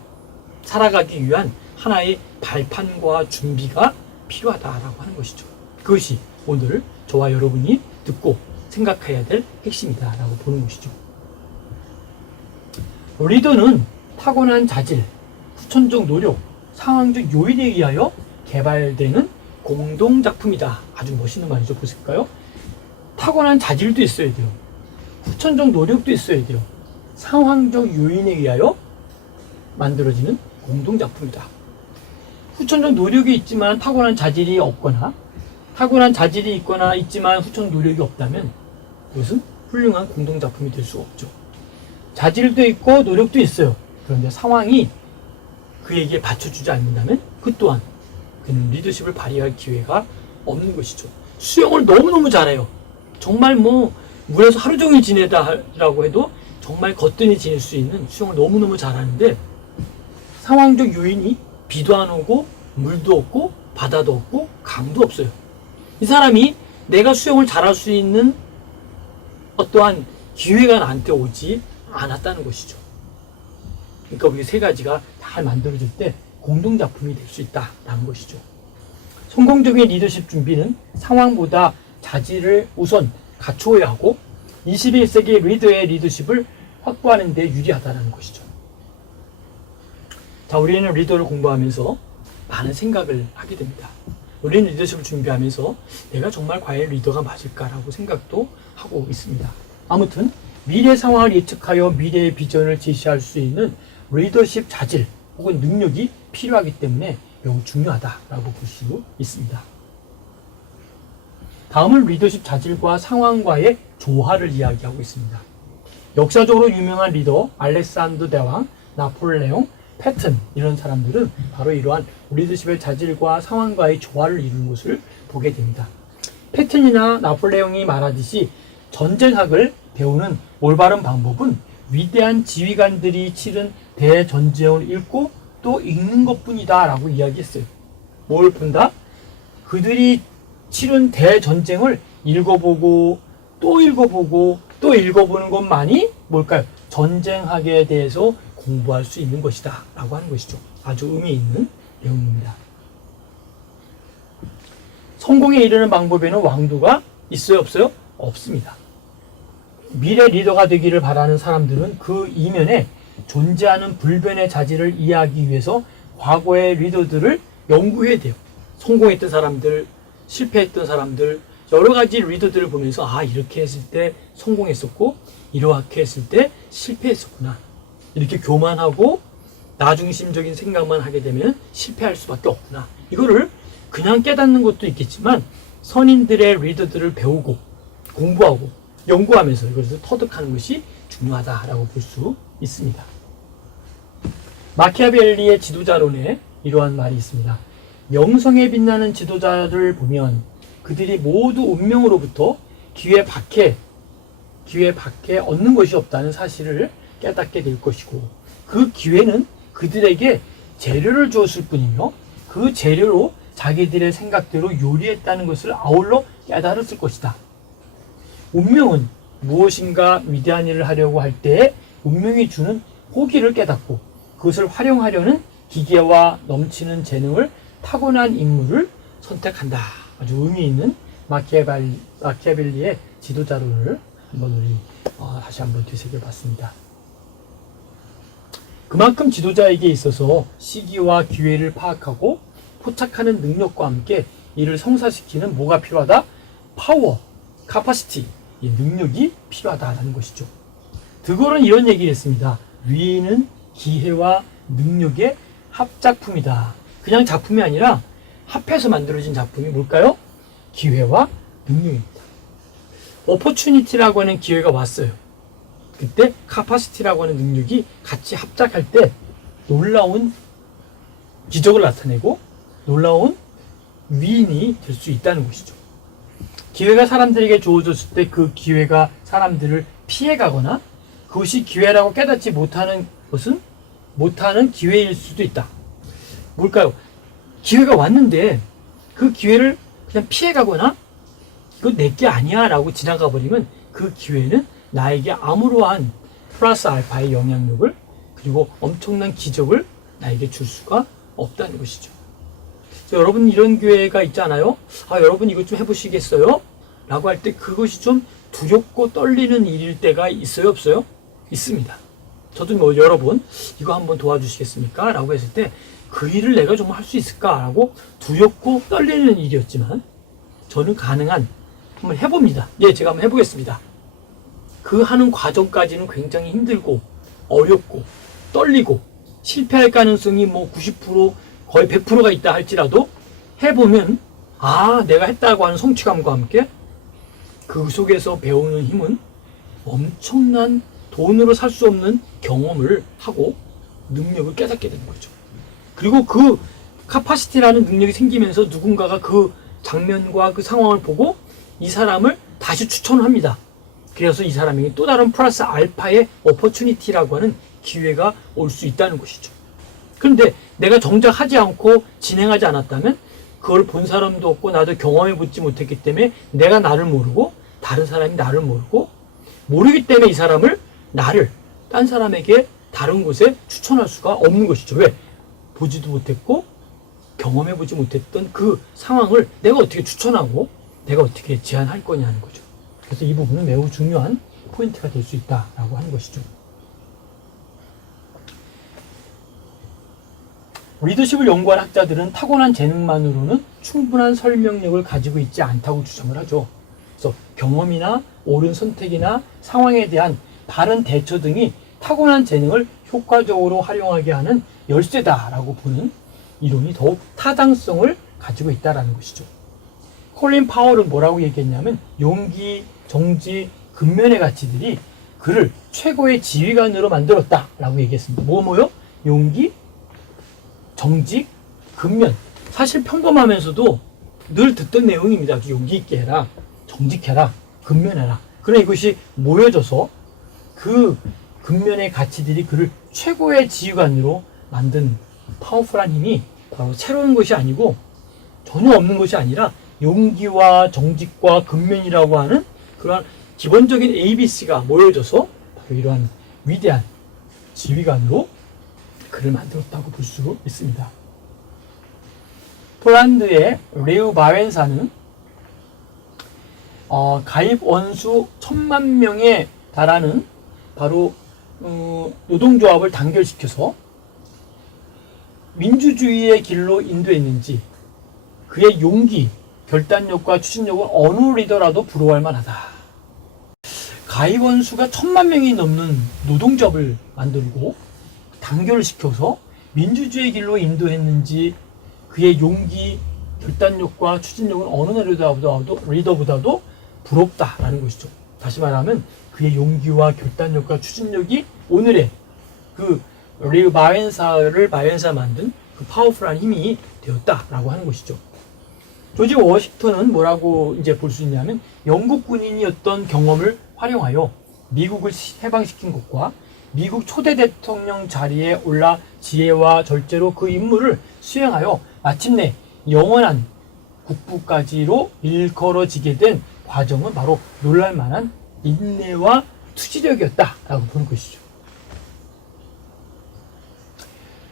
살아가기 위한 하나의 발판과 준비가 필요하다라고 하는 것이죠. 그것이 오늘 저와 여러분이 듣고 생각해야 될 핵심이다라고 보는 것이죠. 리더는 타고난 자질, 후천적 노력, 상황적 요인에 의하여 개발되는 공동작품이다. 아주 멋있는 말이죠. 보실까요? 타고난 자질도 있어야 돼요. 후천적 노력도 있어야 돼요. 상황적 요인에 의하여 만들어지는 공동작품이다. 후천적 노력이 있지만 타고난 자질이 없거나 타고난 자질이 있거나 있지만 후천적 노력이 없다면 그것은 훌륭한 공동작품이 될 수 없죠. 자질도 있고 노력도 있어요. 그런데 상황이 그에게 받쳐주지 않는다면 그 또한 그는 리더십을 발휘할 기회가 없는 것이죠. 수영을 너무너무 잘해요. 정말 뭐 물에서 하루 종일 지내다라고 해도 정말 거뜬히 지낼 수 있는 수영을 너무너무 잘하는데 상황적 요인이 비도 안 오고 물도 없고 바다도 없고 강도 없어요. 이 사람이 내가 수영을 잘할 수 있는 어떠한 기회가 나한테 오지 않았다는 것이죠. 그러니까 우리 세 가지가 잘 만들어질 때 공동작품이 될 수 있다는 것이죠. 성공적인 리더십 준비는 상황보다 자질을 우선 갖추어야 하고 21세기 리더의 리더십을 확보하는 데 유리하다는 것이죠. 자, 우리는 리더를 공부하면서 많은 생각을 하게 됩니다. 우리는 리더십을 준비하면서 내가 정말 과연 리더가 맞을까라고 생각도 하고 있습니다. 아무튼 미래 상황을 예측하여 미래의 비전을 제시할 수 있는 리더십 자질 혹은 능력이 필요하기 때문에 매우 중요하다라고 볼 수 있습니다. 다음은 리더십 자질과 상황과의 조화를 이야기하고 있습니다. 역사적으로 유명한 리더 알렉산더 대왕, 나폴레옹, 패튼 이런 사람들은 바로 이러한 리더십의 자질과 상황과의 조화를 이루는 것을 보게 됩니다. 패튼이나 나폴레옹이 말하듯이 전쟁학을 배우는 올바른 방법은 위대한 지휘관들이 치른 대전쟁을 읽고 또 읽는 것뿐이다 라고 이야기했어요. 뭘 본다? 그들이 치른 대전쟁을 읽어보고 또 읽어보고 또 읽어보는 것만이 뭘까요? 전쟁학에 대해서 공부할 수 있는 것이다 라고 하는 것이죠. 아주 의미 있는 내용입니다. 성공에 이르는 방법에는 왕도가 있어요 없어요? 없습니다. 미래 리더가 되기를 바라는 사람들은 그 이면에 존재하는 불변의 자질을 이해하기 위해서 과거의 리더들을 연구해야 돼요. 성공했던 사람들, 실패했던 사람들, 여러 가지 리더들을 보면서 아, 이렇게 했을 때 성공했었고 이렇게 했을 때 실패했었구나. 이렇게 교만하고 나중심적인 생각만 하게 되면 실패할 수밖에 없구나. 이거를 그냥 깨닫는 것도 있겠지만 선인들의 리더들을 배우고 공부하고 연구하면서 이것을 터득하는 것이 중요하다라고 볼 수 있습니다. 마키아벨리의 지도자론에 이러한 말이 있습니다. 명성에 빛나는 지도자를 보면 그들이 모두 운명으로부터 기회 밖에 얻는 것이 없다는 사실을 깨닫게 될 것이고 그 기회는 그들에게 재료를 주었을 뿐이며 그 재료로 자기들의 생각대로 요리했다는 것을 아울러 깨달았을 것이다. 운명은 무엇인가 위대한 일을 하려고 할 때 운명이 주는 호기를 깨닫고 그것을 활용하려는 기계와 넘치는 재능을 타고난 인물을 선택한다. 아주 의미 있는 마키아벨리의 지도자론을 한번 우리 다시 한번 되새겨봤습니다. 그만큼 지도자에게 있어서 시기와 기회를 파악하고 포착하는 능력과 함께 이를 성사시키는 뭐가 필요하다? 파워, 카파시티, 이 능력이 필요하다는 것이죠. 드골은 이런 얘기를 했습니다. 위인은 기회와 능력의 합작품이다. 그냥 작품이 아니라 합해서 만들어진 작품이 뭘까요? 기회와 능력입니다. 오퍼추니티라고 하는 기회가 왔어요. 그때 카파시티라고 하는 능력이 같이 합작할 때 놀라운 기적을 나타내고 놀라운 위인이 될 수 있다는 것이죠. 기회가 사람들에게 주어졌을 때 그 기회가 사람들을 피해가거나 그것이 기회라고 깨닫지 못하는 것은 못하는 기회일 수도 있다. 뭘까요? 기회가 왔는데 그 기회를 그냥 피해가거나 그건 내게 아니야 라고 지나가 버리면 그 기회는 나에게 아무러한 플러스 알파의 영향력을 그리고 엄청난 기적을 나에게 줄 수가 없다는 것이죠. 여러분 이런 기회가 있잖아요. 아, 여러분 이것 좀 해보시겠어요? 라고 할 때 그것이 좀 두렵고 떨리는 일일 때가 있어요 없어요? 있습니다. 저도 뭐 여러분 이거 한번 도와주시겠습니까? 라고 했을 때 그 일을 내가 정말 할 수 있을까? 라고 두렵고 떨리는 일이었지만 저는 가능한 한번 해봅니다. 예, 제가 한번 해보겠습니다. 그 하는 과정까지는 굉장히 힘들고 어렵고 떨리고 실패할 가능성이 뭐 90% 거의 100%가 있다 할지라도 해보면 아, 내가 했다고 하는 성취감과 함께 그 속에서 배우는 힘은 엄청난 돈으로 살 수 없는 경험을 하고 능력을 깨닫게 되는 거죠. 그리고 그 카파시티라는 능력이 생기면서 누군가가 그 장면과 그 상황을 보고 이 사람을 다시 추천을 합니다. 그래서 이 사람에게 또 다른 플러스 알파의 오퍼튜니티라고 하는 기회가 올 수 있다는 것이죠. 그런데 내가 정작 하지 않고 진행하지 않았다면 그걸 본 사람도 없고 나도 경험해 보지 못했기 때문에 내가 나를 모르고 다른 사람이 나를 모르기 때문에 이 사람을 나를 딴 사람에게 다른 곳에 추천할 수가 없는 것이죠. 왜? 보지도 못했고 경험해 보지 못했던 그 상황을 내가 어떻게 추천하고 내가 어떻게 제안할 거냐는 거죠. 그래서 이 부분은 매우 중요한 포인트가 될 수 있다라고 하는 것이죠. 리더십을 연구한 학자들은 타고난 재능만으로는 충분한 설명력을 가지고 있지 않다고 주장을 하죠. 그래서 경험이나 옳은 선택이나 상황에 대한 바른 대처 등이 타고난 재능을 효과적으로 활용하게 하는 열쇠다라고 보는 이론이 더욱 타당성을 가지고 있다는 것이죠. 콜린 파월은 뭐라고 얘기했냐면 용기, 정지, 근면의 가치들이 그를 최고의 지휘관으로 만들었다라고 얘기했습니다. 뭐요? 용기, 정직, 근면. 사실 평범하면서도 늘 듣던 내용입니다. 용기 있게 해라, 정직해라, 근면해라. 그러나 이것이 모여져서 그 근면의 가치들이 그를 최고의 지휘관으로 만든 파워풀한 힘이 바로 새로운 것이 아니고 전혀 없는 것이 아니라 용기와 정직과 근면이라고 하는 그러한 기본적인 ABC가 모여져서 바로 이러한 위대한 지휘관으로 그를 만들었다고 볼 수 있습니다. 폴란드의 레우 바웬사는 가입 원수 1000만 명에 달하는 바로 노동조합을 단결시켜서 민주주의의 길로 인도했는지 그의 용기, 결단력과 추진력은 어느 리더라도 부러워할 만하다. 가입 원수가 1000만 명이 넘는 노동조합을 만들고 단결을 시켜서 민주주의 길로 인도했는지 그의 용기, 결단력과 추진력은 어느 리더보다도 부럽다라는 것이죠. 다시 말하면 그의 용기와 결단력과 추진력이 오늘의 그 레우 바웬사를 만든 그 파워풀한 힘이 되었다라고 하는 것이죠. 조지 워싱턴은 뭐라고 이제 볼 수 있냐면 영국 군인이었던 경험을 활용하여 미국을 해방시킨 것과 미국 초대 대통령 자리에 올라 지혜와 절제로 그 임무를 수행하여 마침내 영원한 국부까지로 일컬어지게 된 과정은 바로 놀랄만한 인내와 투지력이었다라고 보는 것이죠.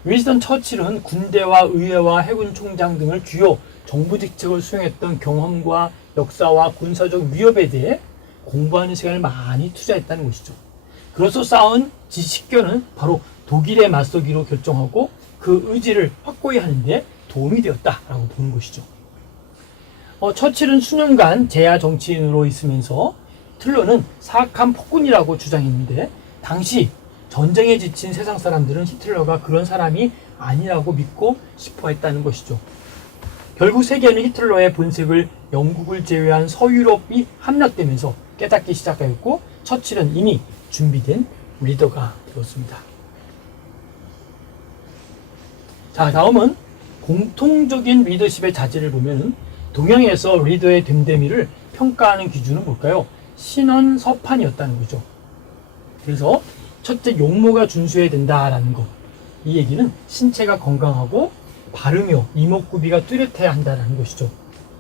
윈스턴 처칠은 군대와 의회와 해군 총장 등을 주요 정부 직책을 수행했던 경험과 역사와 군사적 위협에 대해 공부하는 시간을 많이 투자했다는 것이죠. 그로서 쌓은 지식견은 바로 독일에 맞서기로 결정하고 그 의지를 확고히 하는데 도움이 되었다라고 보는 것이죠. 처칠은 수년간 재야 정치인으로 있으면서 히틀러는 사악한 폭군이라고 주장했는데 당시 전쟁에 지친 세상 사람들은 히틀러가 그런 사람이 아니라고 믿고 싶어 했다는 것이죠. 결국 세계는 히틀러의 본색을 영국을 제외한 서유럽이 함락되면서 깨닫기 시작하였고 처칠은 이미 준비된 리더가 되었습니다. 자, 다음은 공통적인 리더십의 자질을 보면 동양에서 리더의 됨됨이를 평가하는 기준은 뭘까요? 신원서판이었다는 거죠. 그래서 첫째, 용모가 준수해야 된다라는 것. 이 얘기는 신체가 건강하고 바르며 이목구비가 뚜렷해야 한다는 것이죠.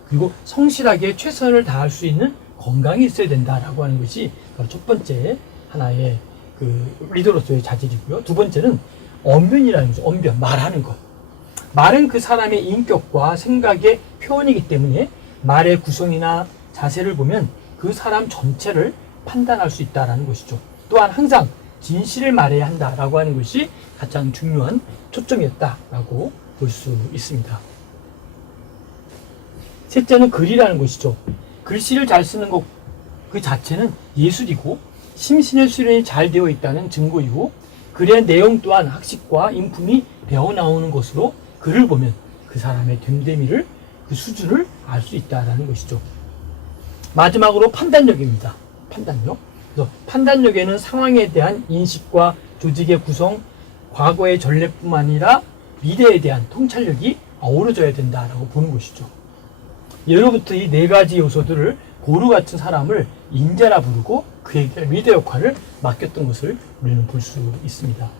그리고 성실하게 최선을 다할 수 있는 건강이 있어야 된다라고 하는 것이 바로 첫 번째 하나의 그 리더로서의 자질이고요. 두 번째는 언변이라는 거죠. 언변, 말하는 것. 말은 그 사람의 인격과 생각의 표현이기 때문에 말의 구성이나 자세를 보면 그 사람 전체를 판단할 수 있다는 것이죠. 또한 항상 진실을 말해야 한다라고 하는 것이 가장 중요한 초점이었다라고 볼 수 있습니다. 셋째는 글이라는 것이죠. 글씨를 잘 쓰는 것 그 자체는 예술이고 심신의 수련이 잘 되어 있다는 증거이고 글의 내용 또한 학식과 인품이 배어나오는 것으로 글을 보면 그 사람의 됨됨이를 그 수준을 알 수 있다는 것이죠. 마지막으로 판단력입니다. 판단력. 그래서 판단력에는 상황에 대한 인식과 조직의 구성, 과거의 전례뿐만 아니라 미래에 대한 통찰력이 어우러져야 된다라고 보는 것이죠. 예로부터 이 네 가지 요소들을 고루 같은 사람을 인재라 부르고 그에게 리더 역할을 맡겼던 것을 우리는 볼 수 있습니다.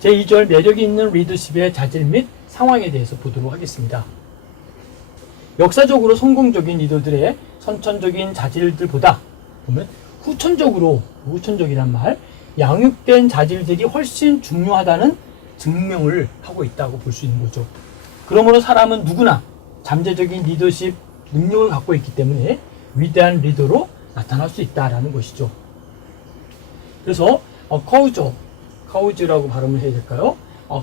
제2절 매력이 있는 리더십의 자질 및 상황에 대해서 보도록 하겠습니다. 역사적으로 성공적인 리더들의 선천적인 자질들보다 보면 후천적이란 말, 양육된 자질들이 훨씬 중요하다는 증명을 하고 있다고 볼 수 있는 거죠. 그러므로 사람은 누구나 잠재적인 리더십 능력을 갖고 있기 때문에 위대한 리더로 나타날 수 있다라는 것이죠. 그래서 카우즈라고 발음을 해야 될까요?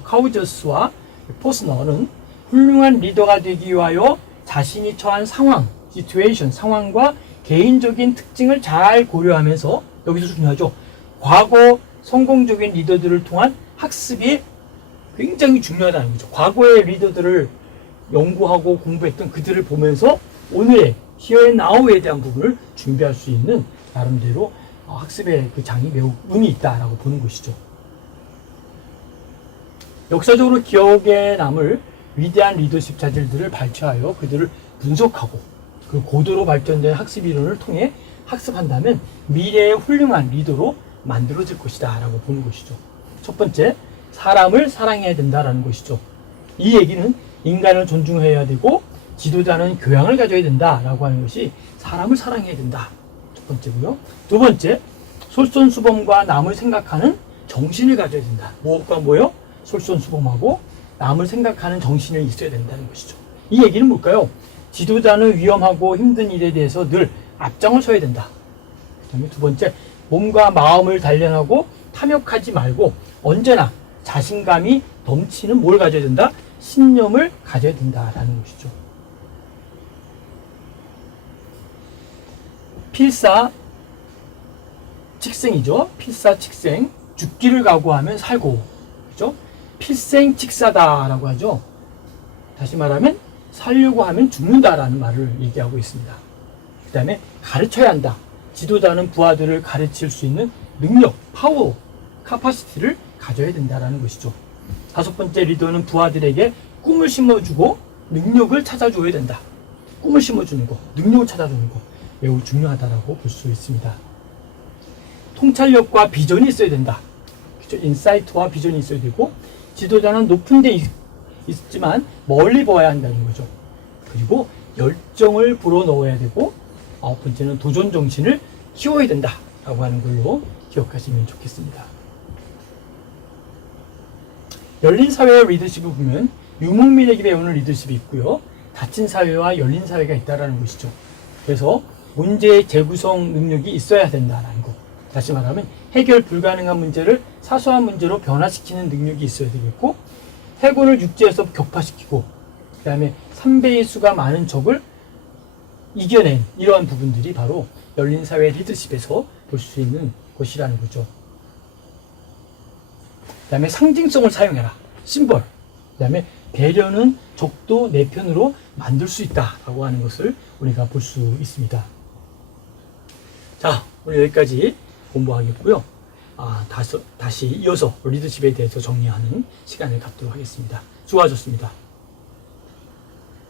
카우저스와 포스너는 훌륭한 리더가 되기 위하여 자신이 처한 상황과 개인적인 특징을 잘 고려하면서, 여기서 중요하죠, 과거 성공적인 리더들을 통한 학습이 굉장히 중요하다는 거죠. 과거의 리더들을 연구하고 공부했던 그들을 보면서 오늘의 here and now에 대한 부분을 준비할 수 있는 나름대로 학습의 그 장이 매우 의미 있다라고 보는 것이죠. 역사적으로 기억에 남을 위대한 리더십 자질들을 발췌하여 그들을 분석하고 그 고도로 발전된 학습 이론을 통해 학습한다면 미래의 훌륭한 리더로 만들어질 것이다 라고 보는 것이죠. 첫 번째, 사람을 사랑해야 된다라는 것이죠. 이 얘기는 인간을 존중해야 되고 지도자는 교양을 가져야 된다라고 하는 것이 사람을 사랑해야 된다. 첫 번째고요. 두 번째, 솔선수범과 남을 생각하는 정신을 가져야 된다. 무엇과 뭐요? 솔선수범하고 남을 생각하는 정신이 있어야 된다는 것이죠. 이 얘기는 뭘까요? 지도자는 위험하고 힘든 일에 대해서 늘 앞장을 서야 된다. 그다음에 두 번째, 몸과 마음을 단련하고 탐욕하지 말고 언제나 자신감이 넘치는 뭘 가져야 된다? 신념을 가져야 된다라는 것이죠. 필사직생이죠. 필사직생. 죽기를 각오하면 살고, 그죠? 필생직사다라고 하죠. 다시 말하면 살려고 하면 죽는다라는 말을 얘기하고 있습니다. 그 다음에 가르쳐야 한다. 지도자는 부하들을 가르칠 수 있는 능력, 파워, 카파시티를 가져야 된다라는 것이죠. 다섯 번째, 리더는 부하들에게 꿈을 심어주고 능력을 찾아줘야 된다. 꿈을 심어주는 거, 능력을 찾아주는 거 매우 중요하다라고 볼 수 있습니다. 통찰력과 비전이 있어야 된다. 그렇죠? 인사이트와 비전이 있어야 되고, 지도자는 높은 데 있지만 멀리 보아야 한다는 거죠. 그리고 열정을 불어넣어야 되고, 아홉 번째는 도전 정신을 키워야 된다라고 하는 걸로 기억하시면 좋겠습니다. 열린 사회의 리더십을 보면 유목민에게 배우는 리더십이 있고요. 닫힌 사회와 열린 사회가 있다는 것이죠. 그래서 문제의 재구성 능력이 있어야 된다는 것. 다시 말하면 해결 불가능한 문제를 사소한 문제로 변화시키는 능력이 있어야 되겠고, 해군을 육지에서 격파시키고, 그 다음에 3배의 수가 많은 적을 이겨낸 이러한 부분들이 바로 열린 사회 리더십에서 볼 수 있는 것이라는 거죠. 그 다음에 상징성을 사용해라. 심벌. 그 다음에 배려는 적도 내 편으로 만들 수 있다라고 하는 것을 우리가 볼 수 있습니다. 자, 오늘 여기까지 공부하겠고요. 다시 이어서 리더십에 대해서 정리하는 시간을 갖도록 하겠습니다. 수고하셨습니다.